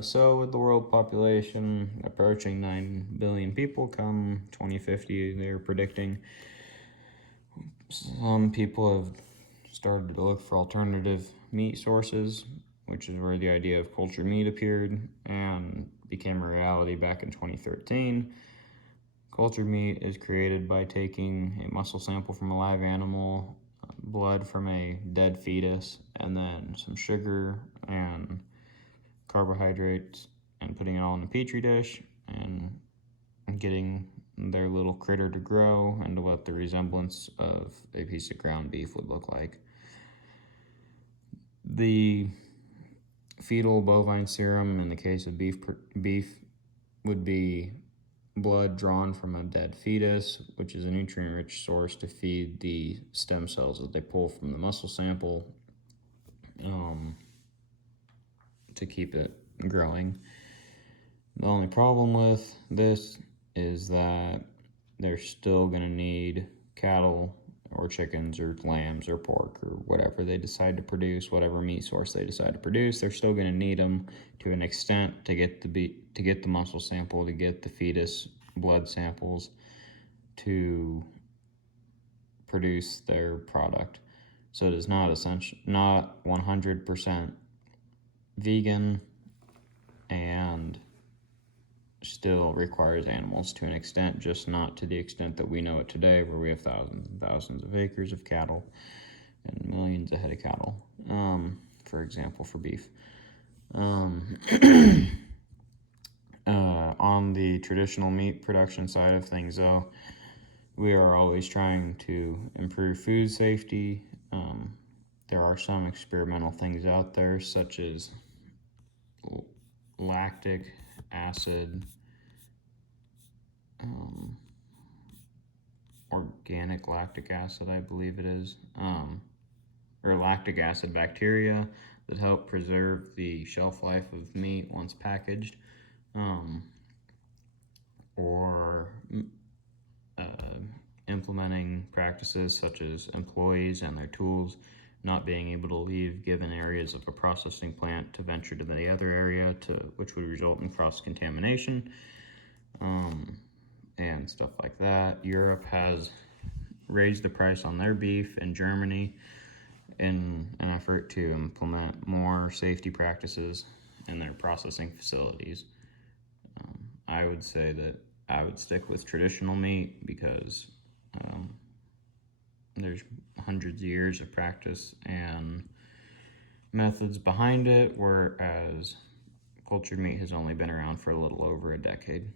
So with the world population approaching 9 billion people come 2050, they're predicting, some people have started to look for alternative meat sources, which is where the idea of cultured meat appeared and became a reality back in 2013. Cultured meat is created by taking a muscle sample from a live animal, blood from a dead fetus, and then some sugar and carbohydrates, and putting it all in a petri dish and getting their little critter to grow into what the resemblance of a piece of ground beef would look like. The fetal bovine serum in the case of beef would be blood drawn from a dead fetus, which is a nutrient-rich source to feed the stem cells that they pull from the muscle sample to keep it growing. The only problem with this is that they're still going to need cattle or chickens or lambs or pork or whatever they decide to produce, whatever meat source they decide to produce. They're still going to need them to an extent to get the muscle sample, to get the fetus blood samples to produce their product. So it is not 100% vegan, and still requires animals to an extent, just not to the extent that we know it today, where we have thousands and thousands of acres of cattle and millions of head of cattle, for example, for beef. On the traditional meat production side of things, though, we are always trying to improve food safety. There are some experimental things out there, such as lactic acid, organic lactic acid, I believe it is, or lactic acid bacteria that help preserve the shelf life of meat once packaged, or implementing practices such as employees and their tools not being able to leave given areas of a processing plant to venture to the other area, which would result in cross-contamination, and stuff like that. Europe has raised the price on their beef in Germany in an effort to implement more safety practices in their processing facilities. I would say that I would stick with traditional meat because there's hundreds of years of practice and methods behind it, whereas cultured meat has only been around for a little over a decade.